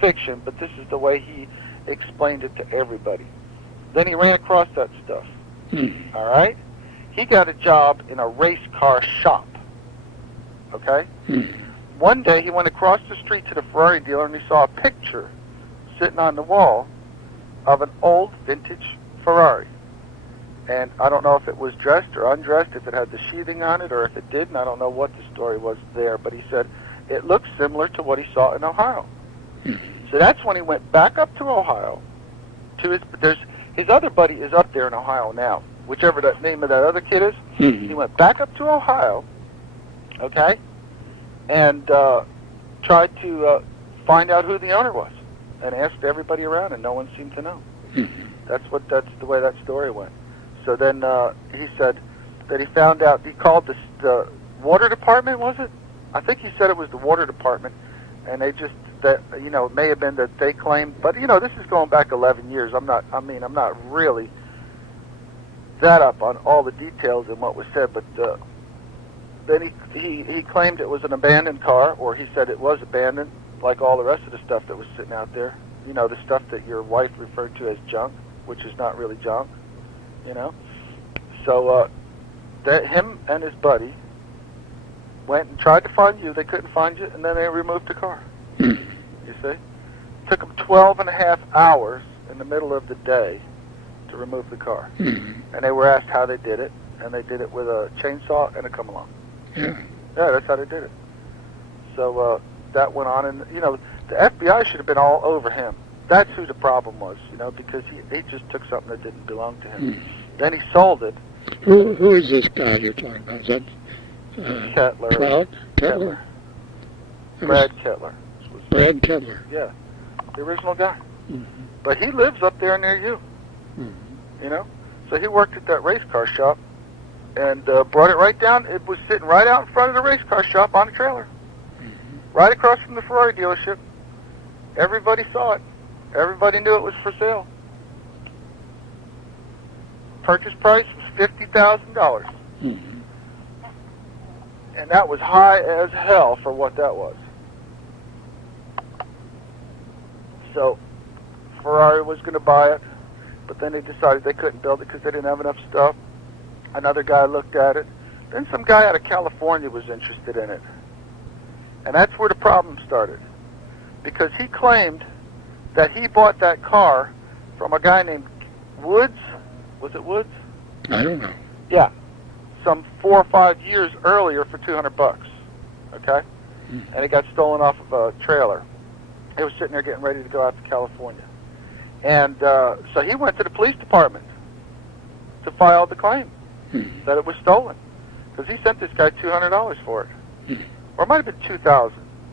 fiction, but this is the way he explained it to everybody. Then he ran across that stuff. All right? He got a job in a race car shop. Okay? One day he went across the street to the Ferrari dealer and he saw a picture sitting on the wall of an old vintage Ferrari. And I don't know if it was dressed or undressed, if it had the sheathing on it or if it didn't. I don't know what the story was there, but he said it looked similar to what he saw in Ohio. So that's when he went back up to Ohio. To his other buddy is up there in Ohio now, whichever that name of that other kid is. He went back up to Ohio, okay, and tried to find out who the owner was, and asked everybody around, and no one seemed to know. That's the way that story went. So then he said that he found out. He called the water department. Was it? I think he said it was the water department, and they just that it may have been that they claimed, but this is going back 11 years. I'm not really that up on all the details and what was said, but then he claimed it was an abandoned car, or he said it was abandoned, like all the rest of the stuff that was sitting out there. The stuff that your wife referred to as junk, which is not really junk. So that him and his buddy went and tried to find you. They couldn't find you, and then they removed the car. You see? Took them 12 and a half hours in the middle of the day to remove the car. And they were asked how they did it, and they did it with a chainsaw and a come-along. Yeah, that's how they did it. So that went on, and, the FBI should have been all over him. That's who the problem was, because he just took something that didn't belong to him. Then he sold it. Who is this guy you're talking about? Is that Kettler? Kettler? Brad Kettler. Brad Kettler. Yeah, the original guy. But he lives up there near you. So he worked at that race car shop and brought it right down. It was sitting right out in front of the race car shop on a trailer, right across from the Ferrari dealership. Everybody saw it. Everybody knew it was for sale. Purchase price was $50,000. And that was high as hell for what that was. So Ferrari was going to buy it, but then they decided they couldn't build it because they didn't have enough stuff. Another guy looked at it. Then some guy out of California was interested in it. And that's where the problem started. Because he claimed that he bought that car from a guy named Woods. Was it Woods? I don't know. Yeah. Some 4 or 5 years earlier for $200. Okay? And it got stolen off of a trailer. He was sitting there getting ready to go out to California. And so he went to the police department to file the claim that it was stolen. Because he sent this guy $200 for it. Or it might have been $2,000.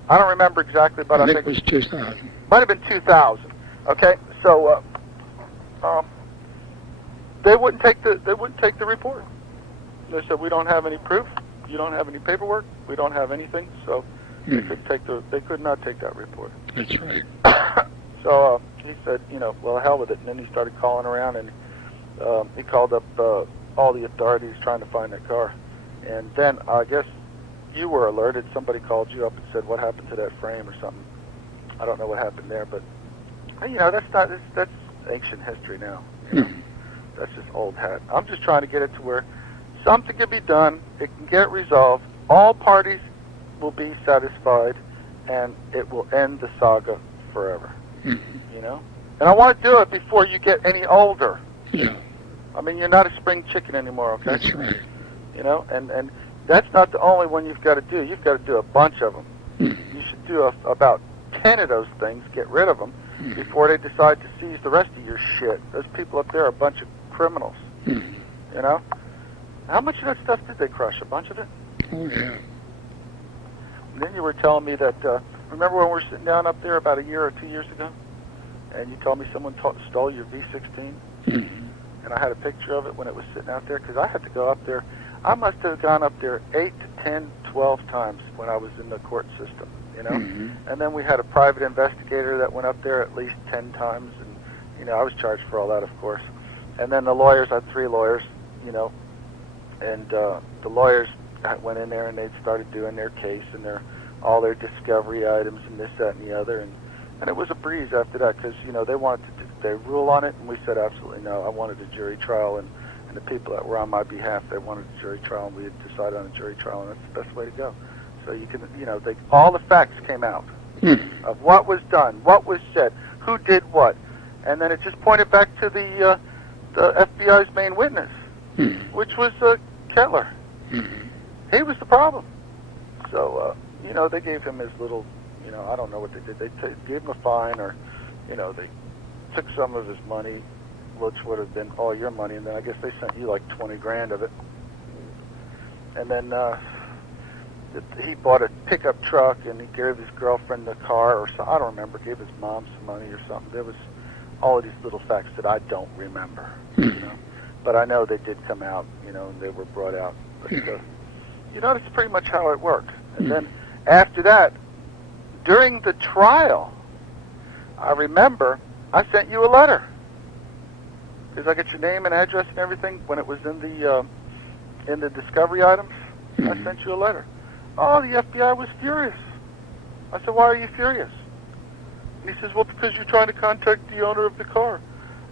I don't remember exactly, but I think it was $2,000. Might have been $2,000. Okay? So they wouldn't take the report. They said, we don't have any proof. You don't have any paperwork. We don't have anything. So they could not take that report. That's right. So he said, well, hell with it. And then he started calling around, and he called up all the authorities trying to find that car. And then I guess you were alerted. Somebody called you up and said, what happened to that frame or something. I don't know what happened there, but that's ancient history now. That's just old hat. I'm just trying to get it to where something can be done. It can get resolved. All parties will be satisfied, and it will end the saga forever. And I want to do it before you get any older. Yeah. I mean, you're not a spring chicken anymore, okay? That's right. And that's not the only one you've got to do. You've got to do a bunch of them. You should do about 10 of those things, get rid of them, before they decide to seize the rest of your shit. Those people up there are a bunch of criminals. How much of that stuff did they crush? A bunch of it? Oh, yeah. And then you were telling me that, remember when we were sitting down up there about a year or 2 years ago? And you told me someone stole your V16? And I had a picture of it when it was sitting out there, because I had to go up there. I must have gone up there 8 to 10, 12 times when I was in the court system, And then we had a private investigator that went up there at least 10 times, and, I was charged for all that, of course. And then the lawyers, I had 3 lawyers, and the lawyers went in there and they started doing their case and all their discovery items and this, that, and the other, And it was a breeze after that because, you know, they wanted to rule on it, and we said absolutely no. I wanted a jury trial, and the people that were on my behalf, they wanted a jury trial, and we had decided on a jury trial, and that's the best way to go. So you can, you know, all the facts came out of what was done, what was said, who did what, and then it just pointed back to the FBI's main witness, which was Kettler. He was the problem. So, you know, they gave him his little, you know, I don't know what they did. They gave him a fine, or, you know, they took some of his money, which would have been all your money, and then I guess they sent you like 20 grand of it. And then he bought a pickup truck, and he gave his girlfriend a car, or so, I don't remember, gave his mom some money or something. There was all of these little facts that I don't remember, you know. But I know they did come out, you know, and they were brought out. But, you know, that's pretty much how it worked. And then after that, during the trial, I remember I sent you a letter. Because I get your name and address and everything when it was in the discovery items. I sent you a letter. Oh, the FBI was furious. I said, why are you furious? And he says, well, because you're trying to contact the owner of the car.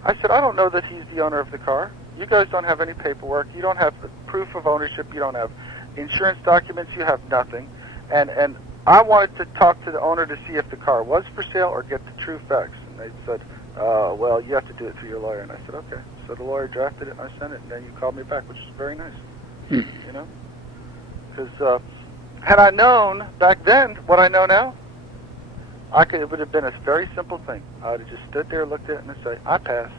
I said, I don't know that he's the owner of the car. You guys don't have any paperwork. You don't have the proof of ownership. You don't have insurance documents. You have nothing. And I wanted to talk to the owner to see if the car was for sale or get the true facts. And they said, well, you have to do it through your lawyer. And I said, okay. So the lawyer drafted it, and I sent it, and then you called me back, which is very nice. You know? Because had I known back then what I know now, it would have been a very simple thing. I would have just stood there, looked at it, and say, I pass.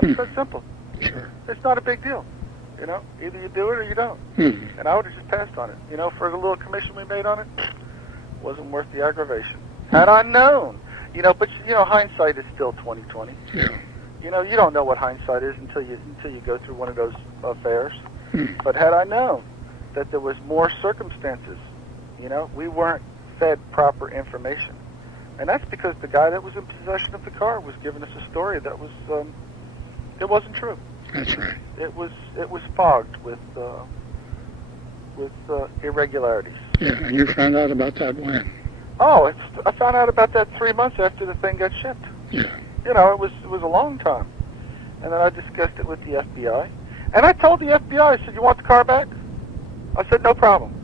That's so simple. Sure. It's not a big deal. You know, either you do it or you don't. And I would have just passed on it. You know, for the little commission we made on it, wasn't worth the aggravation. Had I known, you know, but you know, hindsight is still 20/20. Yeah. You know, you don't know what hindsight is until you go through one of those affairs. But had I known that there was more circumstances, you know, we weren't fed proper information, and that's because the guy that was in possession of the car was giving us a story that was it wasn't true. That's right. It was fogged with irregularities. Yeah, and you found out about that when? Oh, I found out about that 3 months after the thing got shipped. Yeah. You know, it was a long time. And then I discussed it with the FBI. And I told the FBI, I said, you want the car back? I said, no problem.